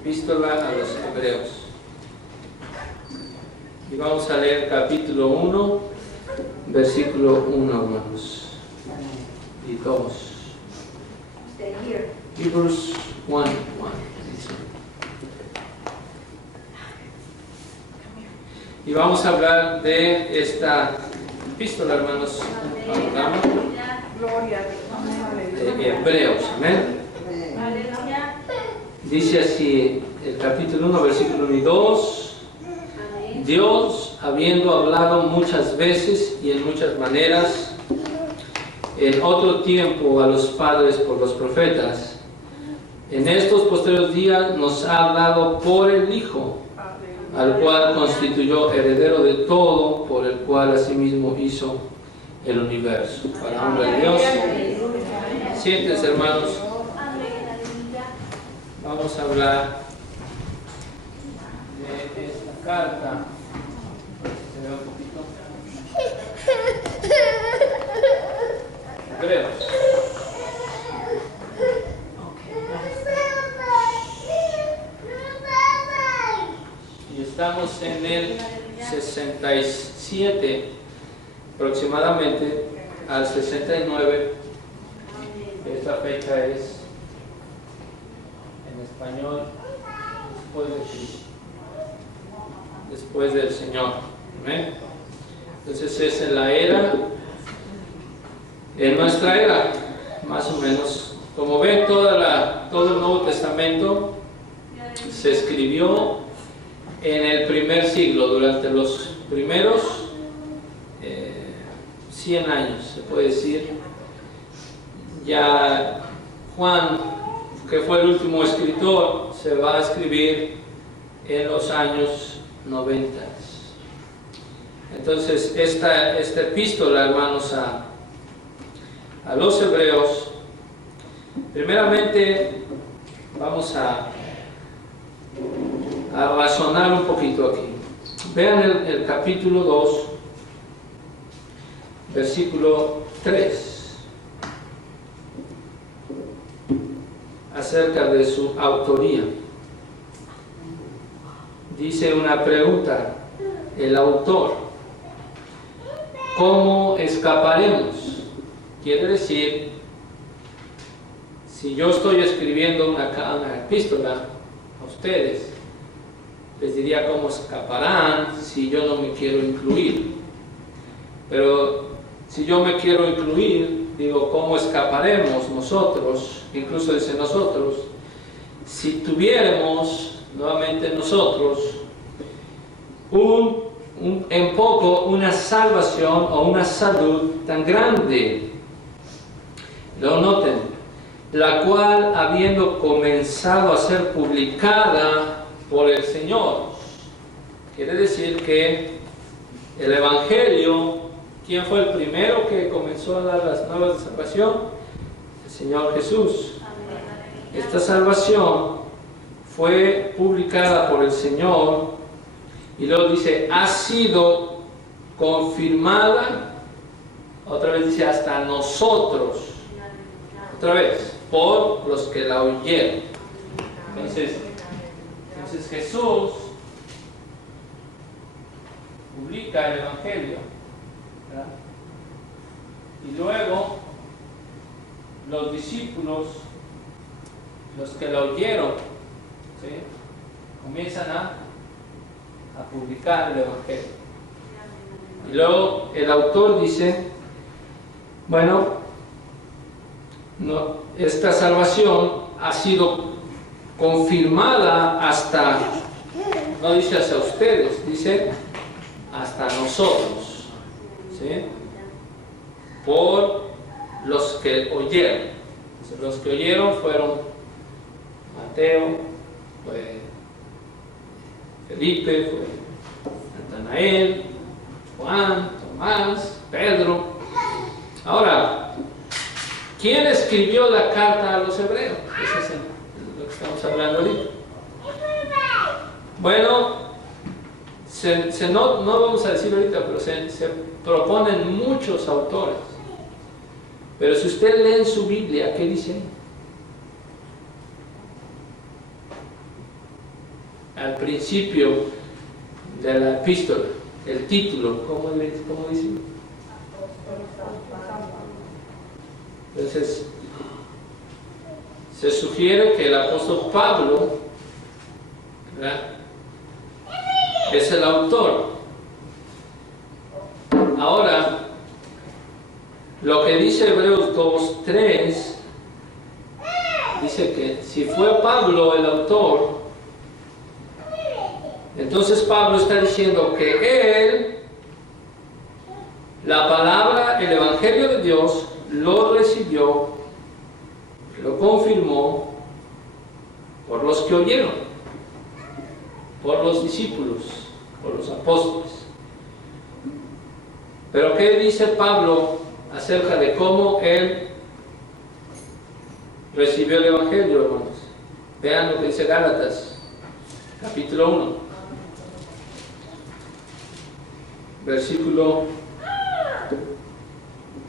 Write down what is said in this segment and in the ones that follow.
Epístola a los Hebreos. Y vamos a leer capítulo 1, versículo 1, hermanos. Y 2. Hebrews 1, 1. Y vamos a hablar de esta epístola, hermanos. De Hebreos. Amén. Dice así el capítulo 1, versículo 1 y 2. Dios, habiendo hablado muchas veces y en muchas maneras en otro tiempo a los padres por los profetas, en estos posteriores días nos ha hablado por el Hijo, al cual constituyó heredero de todo, por el cual asimismo hizo el universo. Para honra de Dios. Siéntense, hermanos. Vamos a hablar de esta carta. Se ve un poquito. Hebreos. Y estamos en el 67, aproximadamente al 69. Esta fecha es en español después de Cristo, después del Señor. ¿Amén? Entonces es en la era, en nuestra era, más o menos. Como ven, todo el Nuevo Testamento se escribió en el primer siglo, durante los primeros 100 años, se puede decir. Ya Juan, que fue el último escritor, se va a escribir en los años 90. Entonces, esta epístola, hermanos, a los Hebreos, primeramente vamos a razonar un poquito aquí. Vean el capítulo 2, versículo 3. Acerca de su autoría. Dice una pregunta, el autor: ¿cómo escaparemos? Quiere decir, si yo estoy escribiendo una epístola a ustedes, les diría cómo escaparán si yo no me quiero incluir. Pero si yo me quiero incluir, digo, ¿cómo escaparemos nosotros? Incluso dice nosotros, si tuviéramos nuevamente nosotros en poco una salvación o una salud tan grande. Lo noten, la cual habiendo comenzado a ser publicada por el Señor. Quiere decir que el Evangelio, ¿quién fue el primero que comenzó a dar las nuevas de salvación? El Señor Jesús. Esta salvación fue publicada por el Señor y luego dice, ha sido confirmada, otra vez dice, hasta nosotros, otra vez, por los que la oyeron. Entonces Jesús publica el Evangelio, ¿verdad? Y luego los discípulos, los que lo oyeron, ¿sí?, comienzan a publicar el Evangelio. Y luego el autor dice, bueno, esta salvación ha sido confirmada hasta, no dice hacia ustedes, dice hasta nosotros, ¿sí?, por los que oyeron. Entonces, los que oyeron fueron Mateo, fue Felipe, fue Natanael, Juan, Tomás, Pedro. Ahora, ¿quién escribió la carta a los hebreos? Eso es lo que estamos hablando ahorita. Bueno, no vamos a decir ahorita, pero se proponen muchos autores. Pero si usted lee en su Biblia, ¿qué dice? al principio de la epístola, el título, ¿cómo dice? Entonces, se sugiere que el apóstol Pablo, ¿verdad?, es el autor. Ahora, lo que dice Hebreos 2:3, dice que si fue Pablo el autor, entonces Pablo está diciendo que él, la palabra, el evangelio de Dios, lo recibió, lo confirmó por los que oyeron, por los discípulos, por los apóstoles. Pero ¿qué dice Pablo acerca de cómo él recibió el evangelio, hermanos? Vean lo que dice Gálatas, capítulo 1, versículo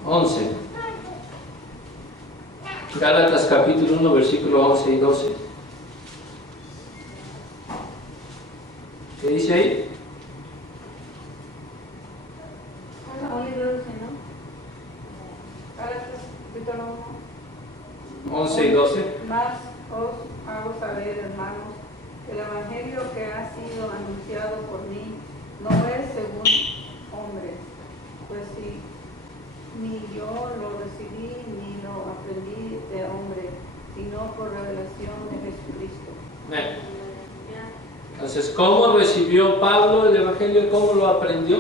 11. Gálatas capítulo 1, versículo 11 y 12. ¿Qué dice ahí? 11 y 12. Mas os hago saber, hermanos, que el evangelio que ha sido anunciado por mí no es según hombres, pues si ni yo lo recibí ni lo aprendí de hombre, sino por revelación de Jesucristo. Entonces, ¿cómo recibió Pablo el evangelio? ¿Cómo lo aprendió?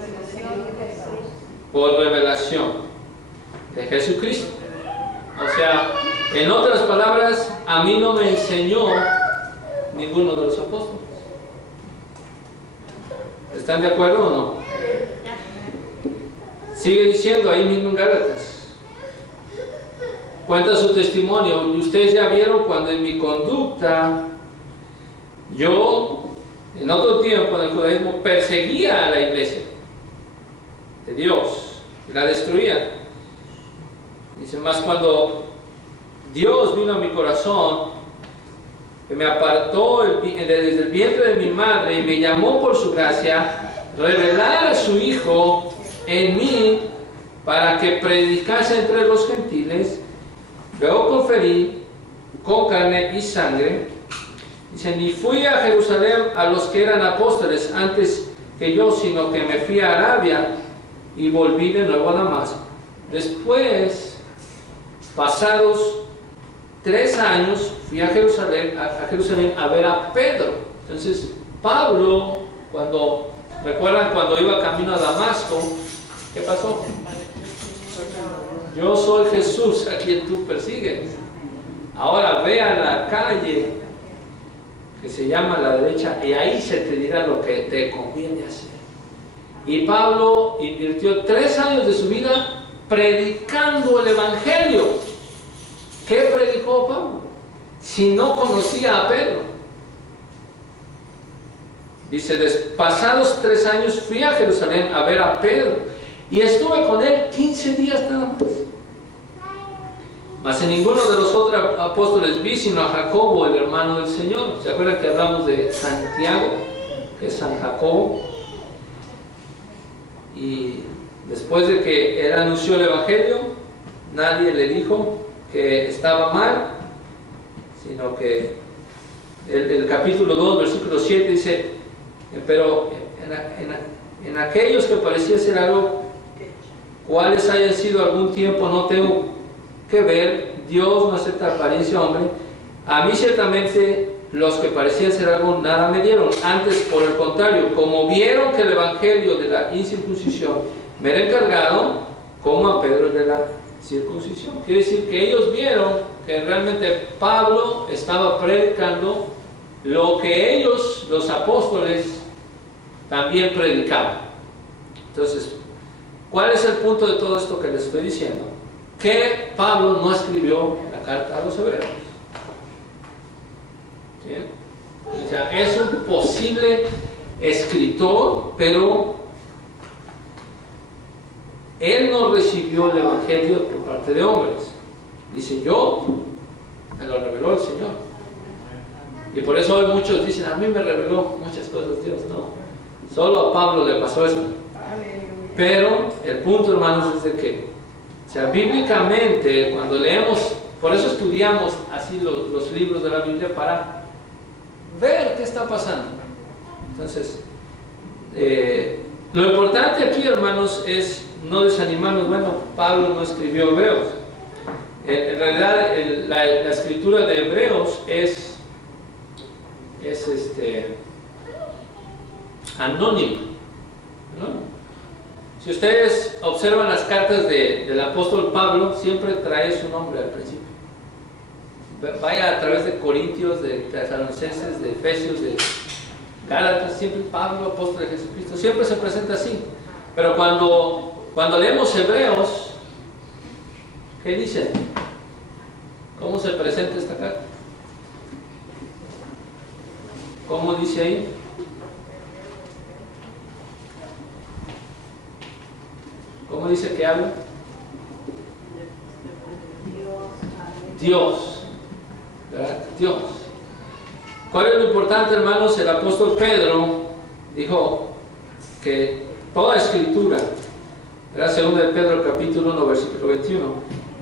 Revelación de Jesús. Por revelación de Jesucristo. O sea, en otras palabras, a mí no me enseñó ninguno de los apóstoles. ¿Están de acuerdo o no? Sigue diciendo ahí mismo en Gálatas. Cuenta su testimonio. Y ustedes ya vieron cuando en mi conducta, yo, en otro tiempo en el judaísmo, perseguía a la iglesia de Dios y la destruía. Dice, más cuando Dios vino a mi corazón, que me apartó desde el vientre de mi madre y me llamó por su gracia, revelar a su Hijo en mí para que predicase entre los gentiles, luego conferí con carne y sangre. Dice, ni fui a Jerusalén a los que eran apóstoles antes que yo, sino que me fui a Arabia y volví de nuevo a Damasco. Después, pasados 3 años, fui a Jerusalén a ver a Pedro. Entonces, Pablo, recuerdan cuando iba camino a Damasco, ¿qué pasó? Yo soy Jesús a quien tú persigues. Ahora ve a la calle que se llama la derecha y ahí se te dirá lo que te conviene hacer. Y Pablo invirtió 3 años de su vida predicando el evangelio. ¿Qué predicó Pablo? Si no conocía a Pedro. Dice, pasados 3 años fui a Jerusalén a ver a Pedro y estuve con él 15 días nada más. Mas en ninguno de los otros apóstoles vi sino a Jacobo, el hermano del Señor. ¿Se acuerdan que hablamos de Santiago, que es San Jacobo? Y después de que él anunció el evangelio, nadie le dijo que estaba mal, sino que el capítulo 2, versículo 7 dice, pero en aquellos que parecía ser algo, cuales hayan sido algún tiempo, no tengo que ver, Dios no acepta apariencia hombre. A mí ciertamente los que parecían ser algo nada me dieron, antes por el contrario, como vieron que el evangelio de la incircuncisión me era encargado, como a Pedro de la circuncisión. Quiere decir que ellos vieron que realmente Pablo estaba predicando lo que ellos, los apóstoles, también predicaban. Entonces, ¿cuál es el punto de todo esto que les estoy diciendo? Que Pablo no escribió la carta a los hebreos. ¿Sí? O sea, es un posible escritor, pero él no recibió el evangelio por parte de hombres. Dice, yo me lo reveló el Señor. Y por eso hoy muchos dicen, a mí me reveló muchas cosas Dios. No, solo a Pablo le pasó eso. Pero el punto, hermanos, es de que, o sea, bíblicamente, cuando leemos, por eso estudiamos así los libros de la Biblia, para ver qué está pasando. Entonces, lo importante aquí, hermanos, es no desanimarnos. Bueno, Pablo no escribió Hebreos. En realidad, la escritura de Hebreos es anónima, ¿no? Si ustedes observan las cartas del apóstol Pablo, siempre trae su nombre al principio. Vaya a través de Corintios, de Tesalonicenses, de Efesios, de Gálatas, siempre Pablo, apóstol de Jesucristo, siempre se presenta así. Pero cuando leemos Hebreos, ¿qué dice? ¿Cómo se presenta esta carta? ¿Cómo dice ahí? ¿Cómo dice que habla? Dios, ¿verdad? Dios. ¿Cuál es lo importante, hermanos? El apóstol Pedro dijo que toda escritura, ¿verdad? Según de Pedro capítulo 1, versículo 21,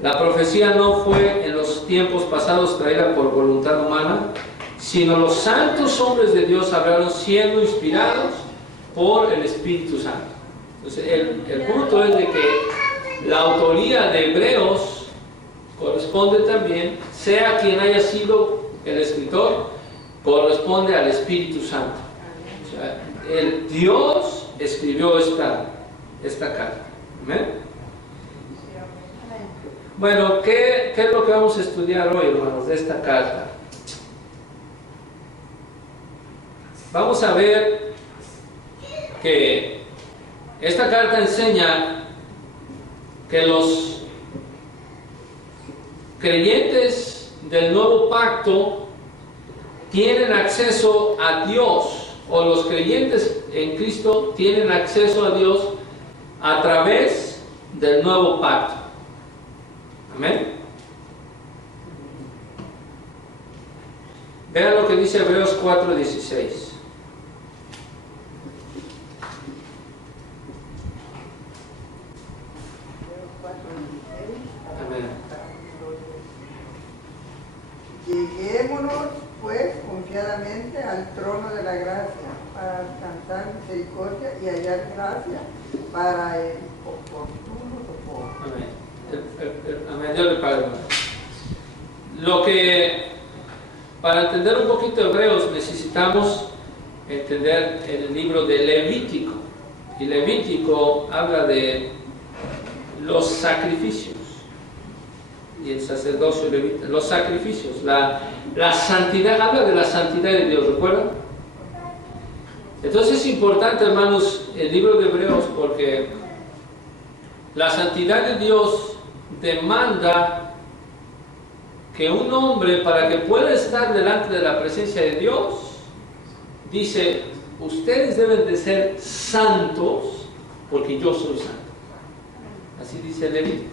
la profecía no fue en los tiempos pasados traída por voluntad humana, sino los santos hombres de Dios hablaron siendo inspirados por el Espíritu Santo. Entonces, el punto es de que la autoría de Hebreos corresponde también, sea quien haya sido el escritor, corresponde al Espíritu Santo. O sea, el Dios escribió esta carta. ¿Amén? Bueno, ¿qué es lo que vamos a estudiar hoy, hermanos, de esta carta? Vamos a ver que esta carta enseña que los creyentes del nuevo pacto tienen acceso a Dios, o los creyentes en Cristo tienen acceso a Dios a través del nuevo pacto. Amén. Vean lo que dice Hebreos 4:16. Lleguémonos pues confiadamente al trono de la gracia para alcanzar misericordia y hallar gracia para el oportuno socorro. Amén. Amén. Dios le pague. Para entender un poquito Hebreos necesitamos entender el libro de Levítico. Y Levítico habla de los sacrificios. Y el sacerdocio levita, los sacrificios, la santidad, habla de la santidad de Dios, ¿recuerdan? Entonces es importante, hermanos, el libro de Hebreos, porque la santidad de Dios demanda que un hombre, para que pueda estar delante de la presencia de Dios, dice, ustedes deben de ser santos, porque yo soy santo. Así dice el Levítico.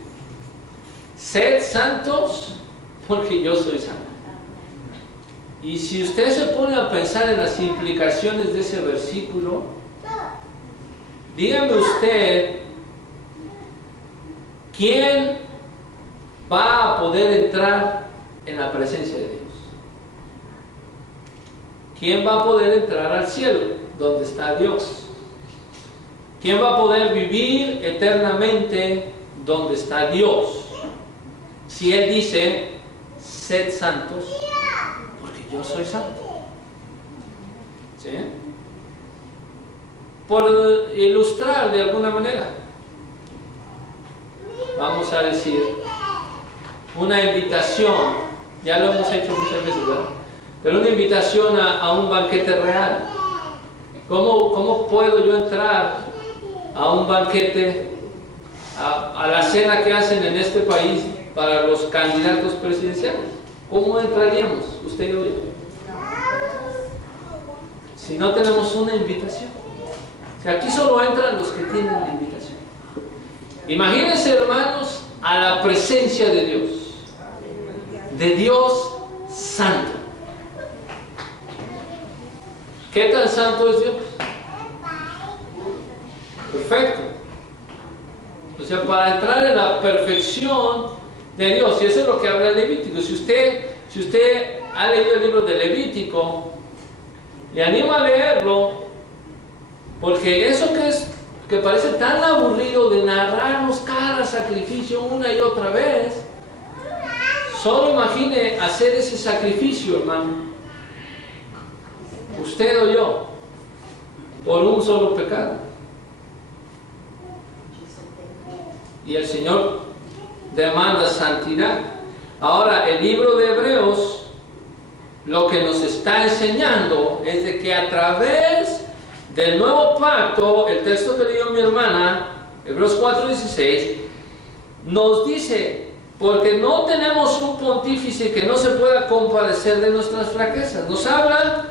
Sed santos porque yo soy santo. Y si usted se pone a pensar en las implicaciones de ese versículo, dígame usted, ¿quién va a poder entrar en la presencia de Dios? ¿Quién va a poder entrar al cielo, donde está Dios? ¿Quién va a poder vivir eternamente donde está Dios? Si Él dice, sed santos, porque yo soy santo. ¿Sí? Por ilustrar de alguna manera, vamos a decir, una invitación, ya lo hemos hecho muchas veces, ¿verdad? Pero una invitación a un banquete real. ¿Cómo puedo yo entrar a un banquete, a la cena que hacen en este país para los candidatos presidenciales? ¿Cómo entraríamos, usted y yo? Si no tenemos una invitación. O sea, aquí solo entran los que tienen la invitación. Imagínense, hermanos, a la presencia de Dios santo. ¿Qué tan santo es Dios? Perfecto. O sea, para entrar en la perfección de Dios, y eso es lo que habla Levítico. Si usted ha leído el libro de Levítico, le animo a leerlo, porque eso que parece tan aburrido de narrarnos cada sacrificio una y otra vez, solo imagine hacer ese sacrificio, hermano, usted o yo, por un solo pecado. Y el Señor demanda santidad. Ahora, el libro de Hebreos lo que nos está enseñando es de que a través del nuevo pacto, el texto que leyó mi hermana, Hebreos 4:16, nos dice: porque no tenemos un pontífice que no se pueda compadecer de nuestras fraquezas. Nos habla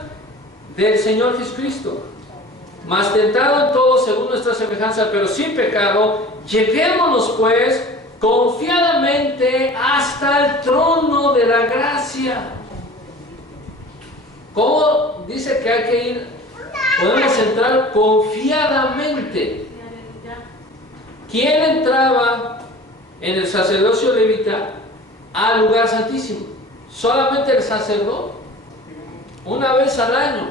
del Señor Jesucristo, mas tentado en todo según nuestra semejanza, pero sin pecado. Lleguémonos pues confiadamente hasta el trono de la gracia. ¿Cómo dice que hay que ir? Podemos entrar confiadamente. ¿Quién entraba en el sacerdocio levita al lugar santísimo? Solamente el sacerdote, una vez al año,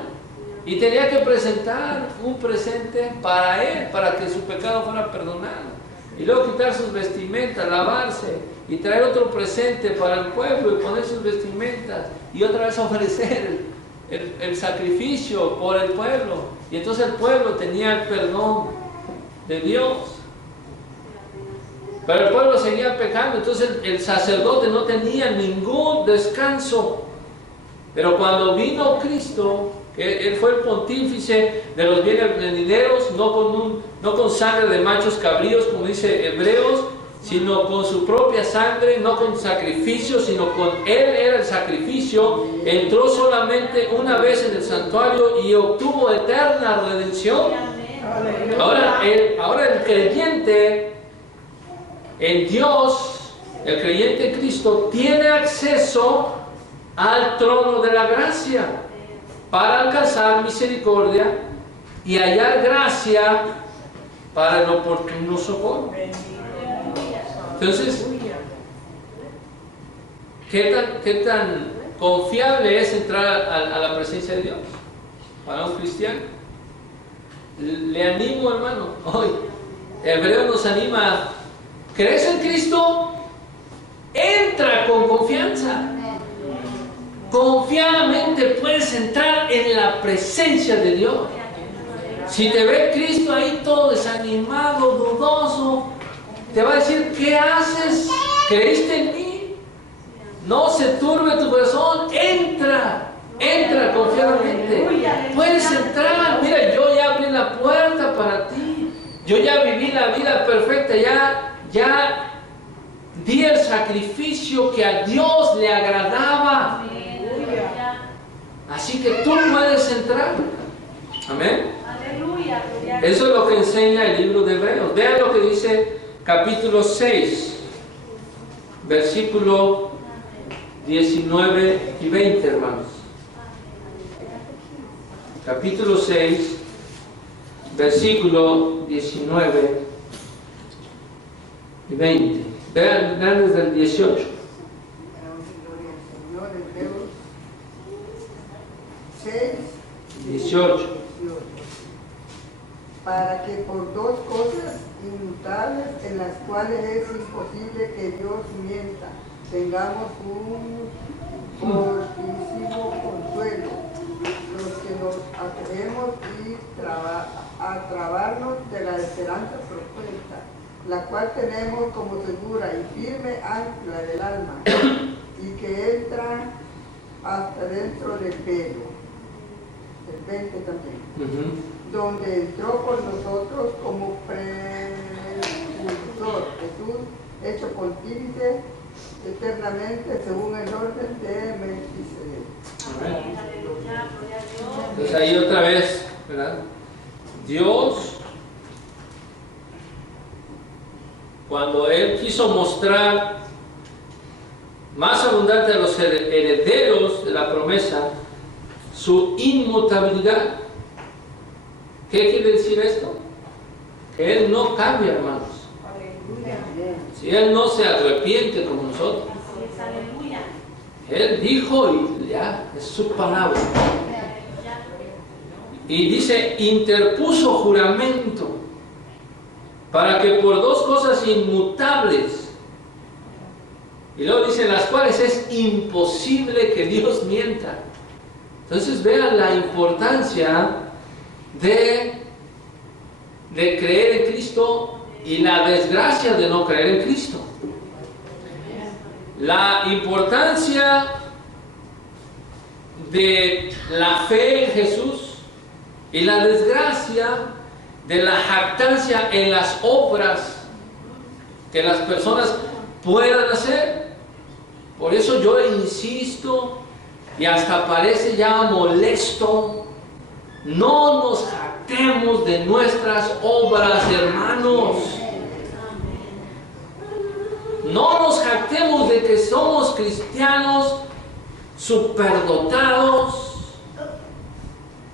y tenía que presentar un presente para él, para que su pecado fuera perdonado, y luego quitar sus vestimentas, lavarse y traer otro presente para el pueblo y poner sus vestimentas y otra vez ofrecer el sacrificio por el pueblo. Y entonces el pueblo tenía el perdón de Dios, pero el pueblo seguía pecando. Entonces el sacerdote no tenía ningún descanso. Pero cuando vino Cristo, que Él fue el pontífice de los bienes venideros, no con sangre de machos cabríos, como dice Hebreos, sino con su propia sangre, no con sacrificio, sino con Él era el sacrificio. Entró solamente una vez en el santuario y obtuvo eterna redención. Ahora el creyente en Dios, el creyente en Cristo, tiene acceso al trono de la gracia para alcanzar misericordia y hallar gracia para el oportuno socorro. Entonces, ¿qué tan confiable es entrar a la presencia de Dios para un cristiano? Le animo, hermano, hoy Hebreo nos anima: ¿crees en Cristo? Entra con confianza. Confiadamente puedes entrar en la presencia de Dios. Si te ve Cristo ahí todo desanimado, dudoso, te va a decir: ¿qué haces? ¿Creíste en mí? No se turbe tu corazón. Entra confiadamente. Puedes entrar. Mira, yo ya abrí la puerta para ti. Yo ya viví la vida perfecta. Ya di el sacrificio que a Dios le agradaba. Así que tú puedes entrar. Amén. Eso es lo que enseña el libro de Hebreos. Vean lo que dice capítulo 6, versículo 19 y 20, hermanos. Capítulo 6, versículo 19 y 20. Vean desde el 18. 18. Para que por dos cosas inmutables en las cuales es imposible que Dios mienta, tengamos un fortísimo consuelo, los que nos atrevemos a trabarnos de la esperanza propuesta, la cual tenemos como segura y firme ancla del alma, y que entra hasta dentro del velo, el 20 también, donde entró por nosotros como precursor, Jesús, hecho pontífice eternamente según el orden de Melquisedec. Entonces ahí otra vez, ¿verdad? Dios, cuando Él quiso mostrar más abundante a los herederos de la promesa su inmutabilidad, ¿Qué quiere decir esto? Que Él no cambia, hermanos. Si Él no se arrepiente como nosotros. Él dijo y ya, es su palabra. Y dice, interpuso juramento para que por dos cosas inmutables, y luego dice, las cuales es imposible que Dios mienta. Entonces vean la importancia de creer en Cristo y la desgracia de no creer en Cristo. La importancia de la fe en Jesús y la desgracia de la jactancia en las obras que las personas puedan hacer. Por eso yo insisto, y hasta parece ya molesto, no nos jactemos de nuestras obras, hermanos. No nos jactemos de que somos cristianos superdotados.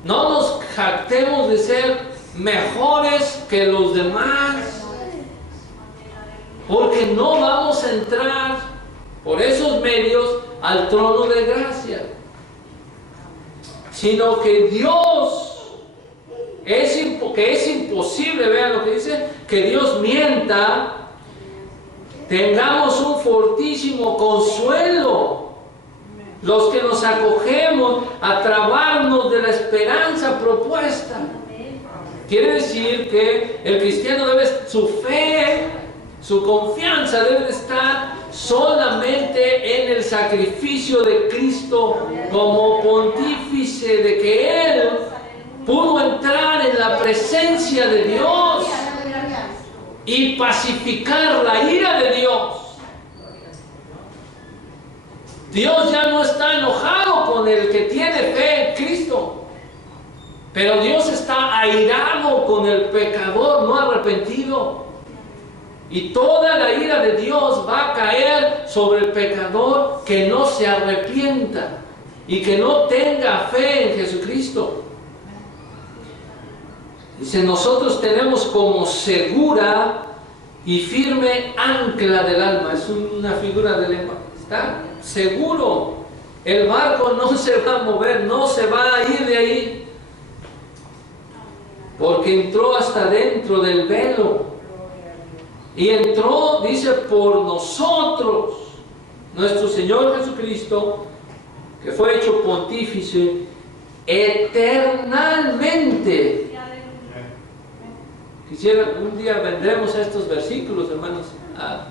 No nos jactemos de ser mejores que los demás, porque no vamos a entrar por esos medios al trono de gracia, sino que Dios, que es imposible, vean lo que dice, que Dios mienta, tengamos un fortísimo consuelo, los que nos acogemos a trabarnos de la esperanza propuesta. Quiere decir que el cristiano su fe, su confianza debe estar solamente en el sacrificio de Cristo como pontífice, de que Él pudo entrar en la presencia de Dios y pacificar la ira de Dios. Dios ya no está enojado con el que tiene fe en Cristo, pero Dios está airado con el pecador no arrepentido. Y toda la ira de Dios va a caer sobre el pecador que no se arrepienta y que no tenga fe en Jesucristo. Dice, nosotros tenemos como segura y firme ancla del alma. Es una figura del lenguaje. Está seguro. El barco no se va a mover, no se va a ir de ahí, porque entró hasta dentro del velo. Y entró, dice, por nosotros, nuestro Señor Jesucristo, que fue hecho pontífice eternamente. Quisiera, un día vendremos a estos versículos, hermanos, a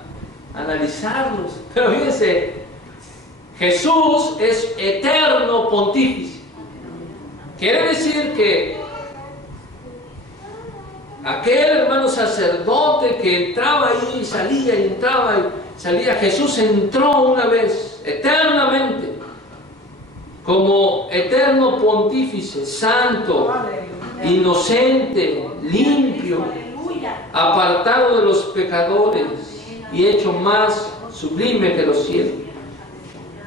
analizarlos. Pero fíjense, Jesús es eterno pontífice. Quiere decir que aquel hermano sacerdote que entraba ahí y salía y entraba y salía, Jesús entró una vez, eternamente, como eterno pontífice, santo, inocente, limpio, apartado de los pecadores y hecho más sublime que los cielos.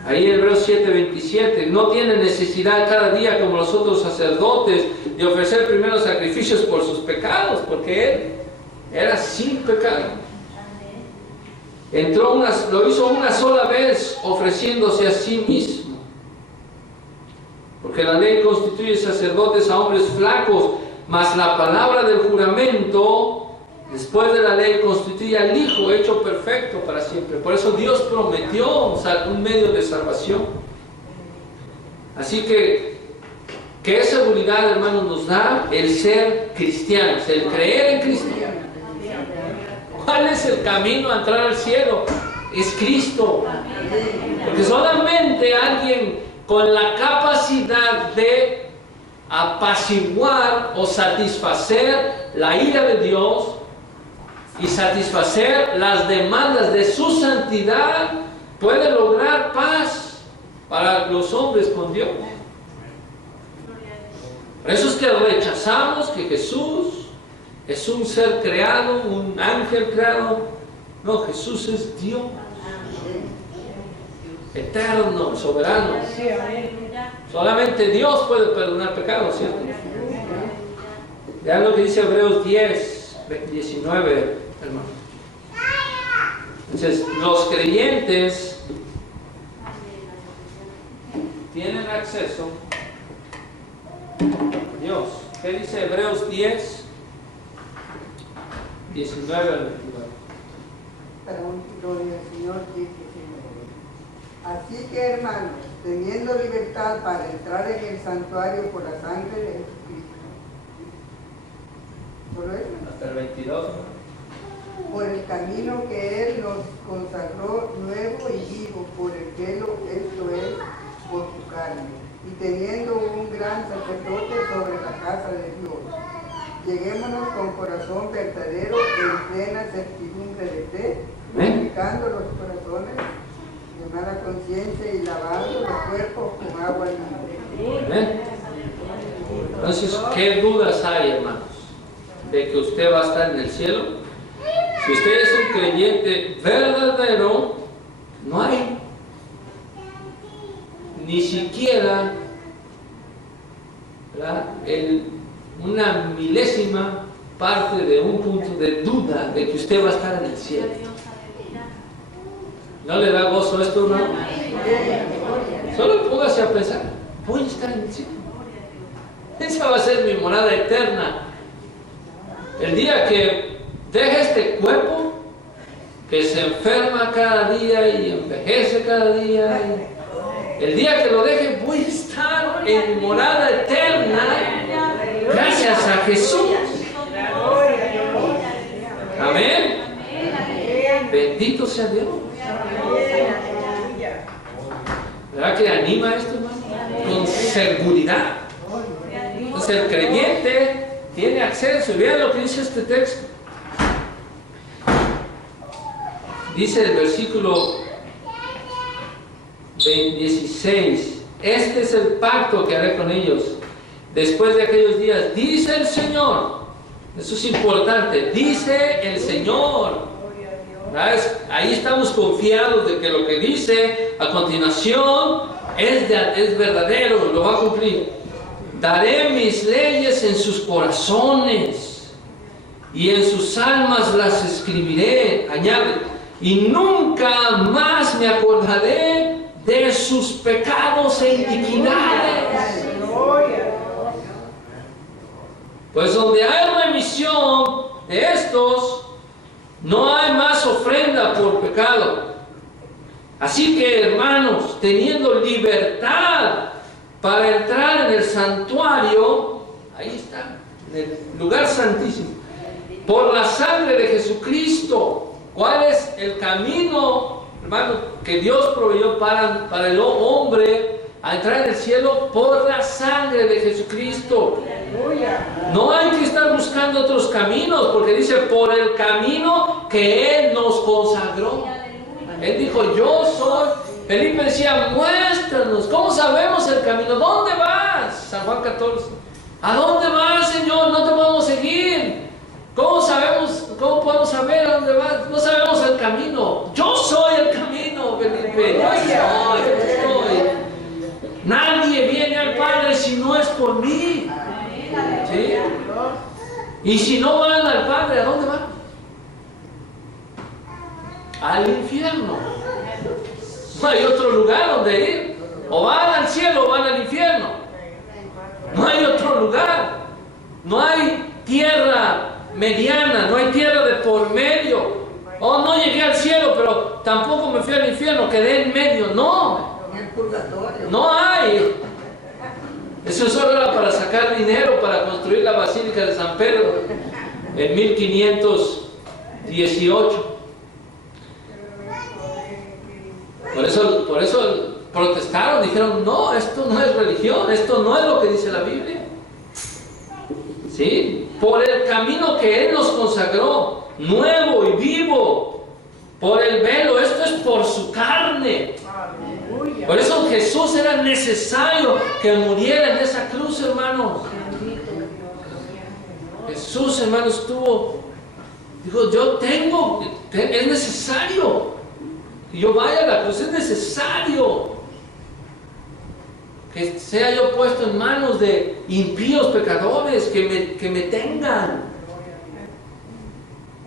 Ahí en Hebreos 7:27, no tiene necesidad cada día como los otros sacerdotes de ofrecer primeros sacrificios por sus pecados, porque Él era sin pecado. Lo hizo una sola vez ofreciéndose a sí mismo. Porque la ley constituye sacerdotes a hombres flacos, mas la palabra del juramento, después de la ley, constituye al Hijo hecho perfecto para siempre. Por eso Dios prometió un medio de salvación. Así que, ¿qué seguridad, hermanos, nos da el ser cristianos, el creer en Cristo? ¿Cuál es el camino a entrar al cielo? Es Cristo. Porque solamente alguien con la capacidad de apaciguar o satisfacer la ira de Dios y satisfacer las demandas de su santidad puede lograr paz para los hombres con Dios. Por eso es que rechazamos que Jesús es un ser creado, un ángel creado. No, Jesús es Dios, eterno, soberano. Solamente Dios puede perdonar pecados, ¿cierto? Vean lo que dice Hebreos 10, 19, hermano. Entonces, los creyentes tienen acceso a Dios. ¿Qué dice Hebreos 10, 19 al 29? Perdón, gloria al Señor, dice así que, hermanos, teniendo libertad para entrar en el santuario por la sangre de Jesucristo. ¿Solo eso? Hasta el 22, ¿no? Por el camino que Él nos consagró nuevo y vivo por el velo, esto es, por su carne, y teniendo un gran sacerdote sobre la casa de Dios. Lleguémonos con corazón verdadero en plena certidumbre de fe, purificando los corazones de mala conciencia y lavando los cuerpos con agua limpia. ¿Amén? Entonces, ¿qué dudas hay, hermanos, de que usted va a estar en el cielo? Si usted es un creyente verdadero, no hay ni siquiera, ¿verdad?, una milésima parte de un punto de duda de que usted va a estar en el cielo. ¿No le da gozo esto, hermano? Solo póngase a pensar, voy a estar en el cielo. Esa va a ser mi morada eterna. El día que deje este cuerpo, que se enferma cada día y envejece cada día, el día que lo deje, voy a estar en mi morada eterna, gracias a Jesús. Amén. Bendito sea Dios. ¿Verdad que anima esto, hermano? Con seguridad. Entonces el creyente tiene acceso. Vean lo que dice este texto. Dice el versículo 16: este es el pacto que haré con ellos después de aquellos días, dice el Señor. Eso es importante, dice el Señor. ¿Sabes? Ahí estamos confiados de que lo que dice a continuación es verdadero, lo va a cumplir. Daré mis leyes en sus corazones y en sus almas las escribiré, añade, y nunca más me acordaré de sus pecados e iniquidades. Pues donde hay remisión de estos, no hay más ofrenda por pecado. Así que, hermanos, teniendo libertad para entrar en el santuario, ahí está, en el lugar santísimo, por la sangre de Jesucristo. ¿Cuál es el camino, hermano, que Dios proveyó para el hombre a entrar en el cielo? Por la sangre de Jesucristo. No hay que estar buscando otros caminos, porque dice por el camino que Él nos consagró. Él dijo, yo soy. Felipe decía, muéstranos. ¿Cómo sabemos el camino? ¿Dónde vas? San Juan 14. ¿A dónde vas, Señor? No te podemos seguir. ¿Cómo podemos saber a dónde vas? No sabemos el camino. Yo soy el camino, Felipe. Yo soy. Nadie viene al Padre si no es por mí. ¿Sí? Y si no van al Padre, ¿a dónde van? Al infierno. No hay otro lugar donde ir. O van al cielo o van al infierno. No hay otro lugar. No hay tierra mediana, no hay tierra de por medio. Oh, no llegué al cielo, pero tampoco me fui al infierno, quedé en medio. No. No hay. Eso solo era para sacar dinero para construir la Basílica de San Pedro en 1518. Por eso protestaron, dijeron, no, esto no es religión, esto no es lo que dice la Biblia. ¿Sí? Por el camino que Él nos consagró, nuevo y vivo, por el velo, esto es por su carne. Por eso Jesús era necesario que muriera en esa cruz, hermanos. Jesús, hermanos, dijo, es necesario que yo vaya a la cruz, es necesario. que sea yo puesto en manos de impíos pecadores que me tengan.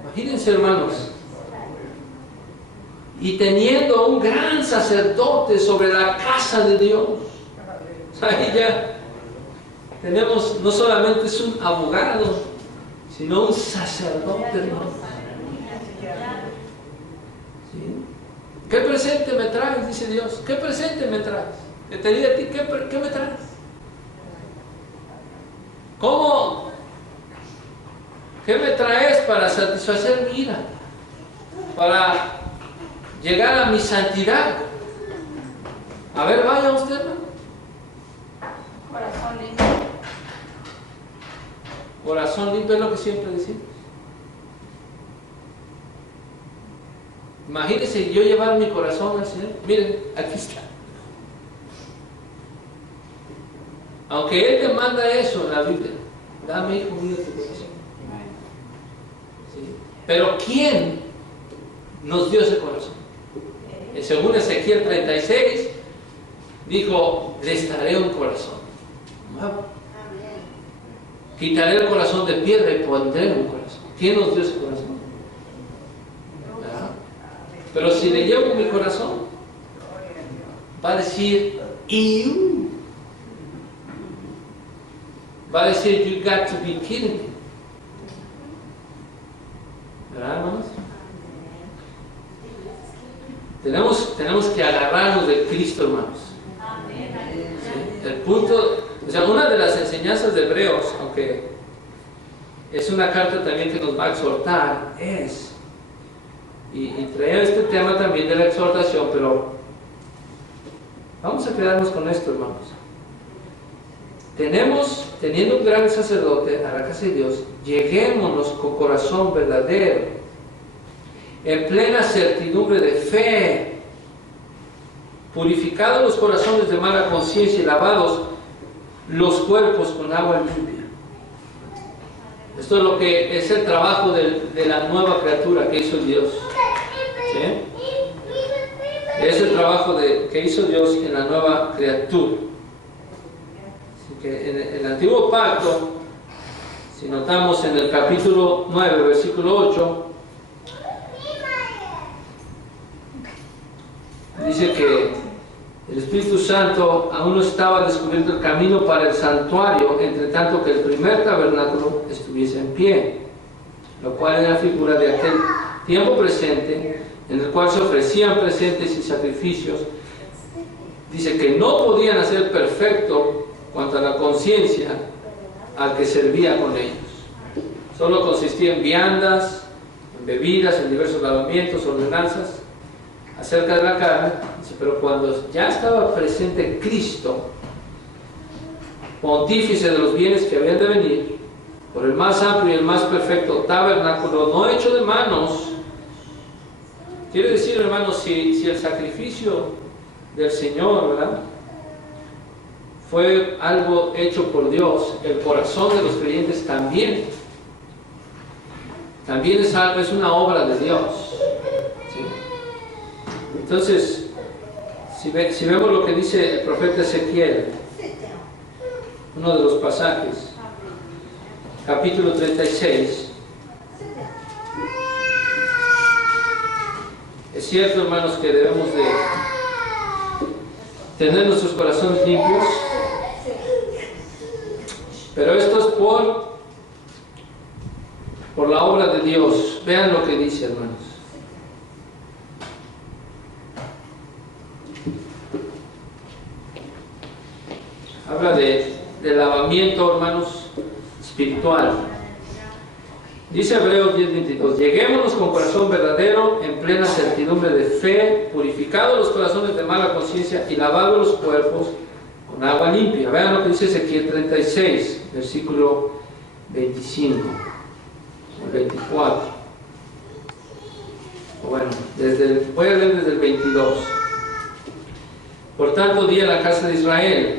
Imagínense, hermanos. Y teniendo un gran sacerdote sobre la casa de Dios. Ahí ya tenemos, no solamente es un abogado, sino un sacerdote, hermanos. ¿Sí? ¿Qué presente me traes? Dice Dios. ¿Qué presente me traes? Que te diga a ti, ¿qué me traes? ¿Cómo? ¿Qué me traes para satisfacer mi ira? Para llegar a mi santidad. A ver, vaya usted, ¿no? Corazón limpio. Corazón limpio es lo que siempre decimos. Imagínense yo llevar mi corazón al Señor. Miren, aquí está. Aunque Él te manda eso en la Biblia, dame, hijo mío, tu corazón. ¿Sí? Pero ¿quién nos dio ese corazón? Según Ezequiel 36, dijo, les daré un corazón nuevo. Quitaré el corazón de piedra y pondré un corazón. ¿Quién nos dio ese corazón? ¿Verdad? Pero si le llevo mi corazón, va a decir, ¡Iu! Va a decir, you got to be kidding me. ¿Verdad, hermanos? Tenemos que agarrarnos de Cristo, hermanos. ¿Sí? El punto, o sea, una de las enseñanzas de Hebreos, aunque es una carta también que nos va a exhortar, es, y traía este tema también de la exhortación, pero vamos a quedarnos con esto, hermanos. Teniendo un gran sacerdote a la casa de Dios, lleguémonos con corazón verdadero, en plena certidumbre de fe, purificados los corazones de mala conciencia y lavados los cuerpos con agua limpia. Esto es lo que es el trabajo de la nueva criatura que hizo Dios. ¿Sí? Es el trabajo que hizo Dios en la nueva criatura. Así que en el antiguo pacto, si notamos en el capítulo 9, versículo 8, dice que el Espíritu Santo aún no estaba descubriendo el camino para el santuario, entre tanto que el primer tabernáculo estuviese en pie, lo cual era figura de aquel tiempo presente, en el cual se ofrecían presentes y sacrificios. Dice que no podían hacer perfecto cuanto a la conciencia al que servía con ellos. Solo consistía en viandas, en bebidas, en diversos lavamientos, ordenanzas acerca de la carne. Dice, pero cuando ya estaba presente Cristo, pontífice de los bienes que habían de venir, por el más amplio y el más perfecto tabernáculo, no hecho de manos. Quiere decir, hermanos, si el sacrificio del Señor, ¿verdad?, fue algo hecho por Dios, el corazón de los creyentes también es algo, es una obra de Dios. ¿Sí? Entonces, si vemos lo que dice el profeta Ezequiel, uno de los pasajes, capítulo 36, es cierto, hermanos, que debemos de tener nuestros corazones limpios, pero esto es por la obra de Dios. Vean lo que dice, hermanos. Habla de lavamiento, hermanos, espiritual. Dice Hebreos 10:22, lleguémonos con corazón verdadero, en plena certidumbre de fe, purificados los corazones de mala conciencia y lavados los cuerpos con agua limpia. Vean lo que dice Ezequiel 36, versículo 25, 24. Bueno, voy a leer desde el 22. Por tanto, di a la casa de Israel,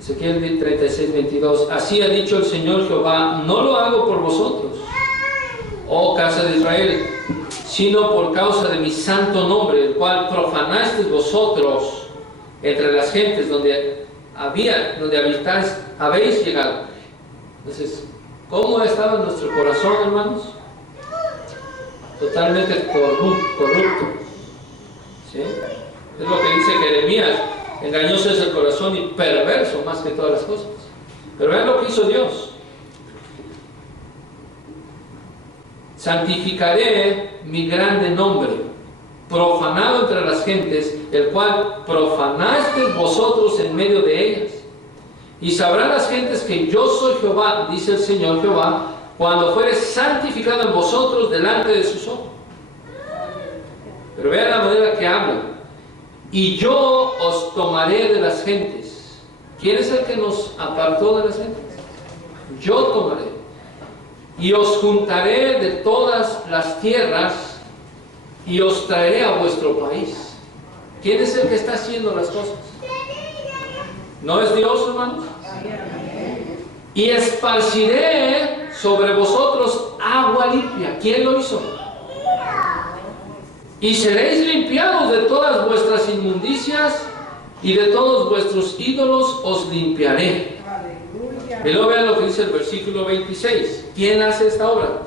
Ezequiel 36, 22, así ha dicho el Señor Jehová, no lo hago por vosotros, oh casa de Israel, sino por causa de mi santo nombre, el cual profanasteis vosotros entre las gentes donde habéis llegado. Entonces, ¿cómo estaba nuestro corazón, hermanos? Totalmente corrupto. ¿Sí? Es lo que dice Jeremías: engañoso es el corazón y perverso más que todas las cosas. Pero vean lo que hizo Dios. Santificaré mi grande nombre, profanado entre las gentes, el cual profanasteis vosotros en medio de ellas. Y sabrán las gentes que yo soy Jehová, dice el Señor Jehová, cuando fuere santificado en vosotros delante de sus ojos. Pero vean la manera que habla. Y yo os tomaré de las gentes. ¿Quién es el que nos apartó de las gentes? Yo tomaré. Y os juntaré de todas las tierras y os traeré a vuestro país. ¿Quién es el que está haciendo las cosas? ¿No es Dios, hermanos? Y esparciré sobre vosotros agua limpia. ¿Quién lo hizo? Y seréis limpiados de todas vuestras inmundicias y de todos vuestros ídolos os limpiaré. Y luego vean lo que dice el versículo 26. ¿Quién hace esta obra?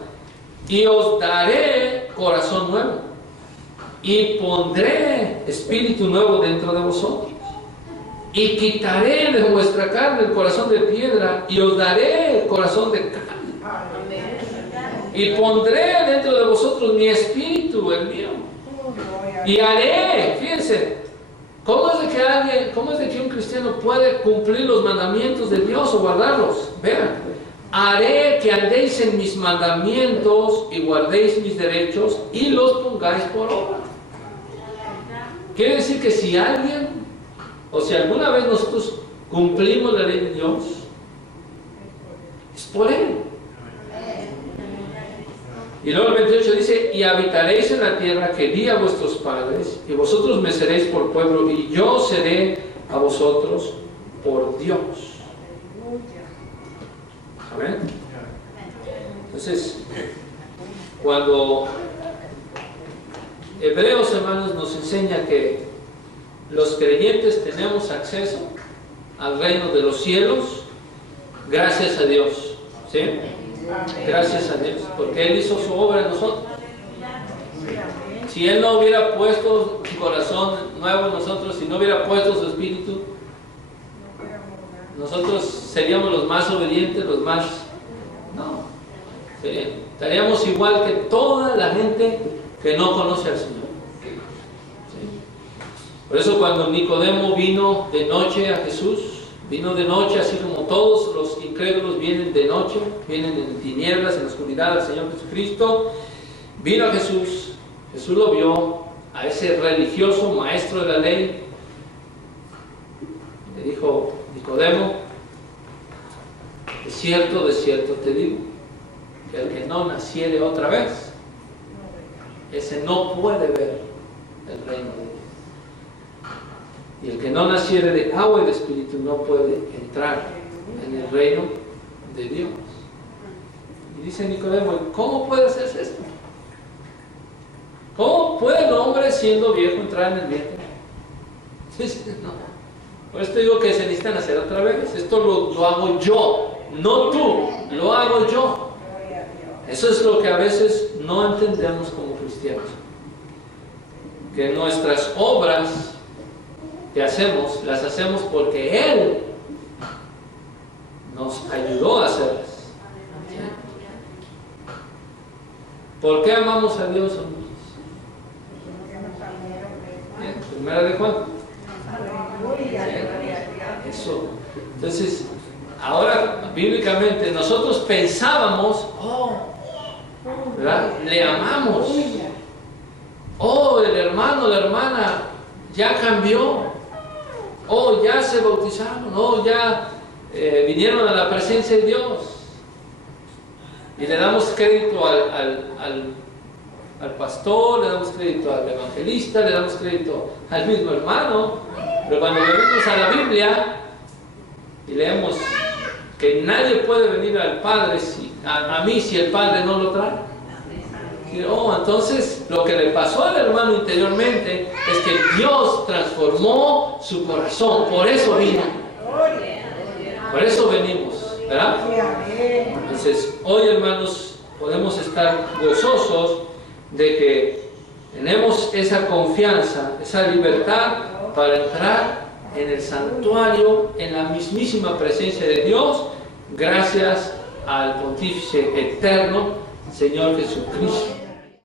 Y os daré corazón nuevo y pondré espíritu nuevo dentro de vosotros. Y quitaré de vuestra carne el corazón de piedra y os daré el corazón de carne. Y pondré dentro de vosotros mi espíritu, el mío. Y haré, fíjense, ¿cómo es de que un cristiano puede cumplir los mandamientos de Dios o guardarlos? Vean, haré que andéis en mis mandamientos y guardéis mis derechos y los pongáis por obra. Quiere decir que si alguien, o si alguna vez nosotros cumplimos la ley de Dios, es por Él. Y luego el 28 dice: y habitaréis en la tierra que di a vuestros padres, y vosotros me seréis por pueblo, y yo seré a vosotros por Dios. Amén. Entonces, cuando Hebreos, hermanos, nos enseña que los creyentes tenemos acceso al reino de los cielos, gracias a Dios, ¿sí? Gracias a Dios, porque Él hizo su obra en nosotros. Si Él no hubiera puesto su corazón nuevo en nosotros, si no hubiera puesto su espíritu, nosotros seríamos los más obedientes, los más... No, estaríamos igual que toda la gente que no conoce al Señor. ¿Sí? Por eso cuando Nicodemo vino de noche a Jesús, vino de noche, así como todos los incrédulos vienen de noche, vienen en tinieblas, en la oscuridad al Señor Jesucristo. Vino a Jesús, Jesús lo vio, a ese religioso maestro de la ley. Le dijo: Nicodemo, de cierto te digo, que el que no naciere otra vez, ese no puede ver el reino de Dios. Y el que no naciere de agua y de espíritu no puede entrar en el reino de Dios. Y dice Nicodemo: ¿cómo puede hacerse esto? ¿Cómo puede el hombre siendo viejo entrar en el vientre? No. Por esto digo que se necesitan hacer otra vez. Esto lo hago yo, no tú, lo hago yo. Eso es lo que a veces no entendemos como cristianos. Que nuestras obras que hacemos, las hacemos porque Él nos ayudó a hacerlas. ¿Sí? ¿Por qué amamos a Dios, hermanos? Primera de Juan. ¿Sí? Eso. Entonces, ahora bíblicamente nosotros pensábamos: ¿verdad? Le amamos. El hermano, la hermana ya cambió. Ya se bautizaron. Ya vinieron a la presencia de Dios. Y le damos crédito al pastor, le damos crédito al evangelista, le damos crédito al mismo hermano. Pero cuando venimos a la Biblia y leemos que nadie puede venir al Padre a mí si el Padre no lo trae. Entonces lo que le pasó al hermano interiormente es que Dios transformó su corazón. Por eso vino. Por eso venimos, ¿verdad? Entonces hoy, hermanos, podemos estar gozosos de que tenemos esa confianza, esa libertad para entrar en el santuario, en la mismísima presencia de Dios, gracias al Pontífice eterno, Señor Jesucristo.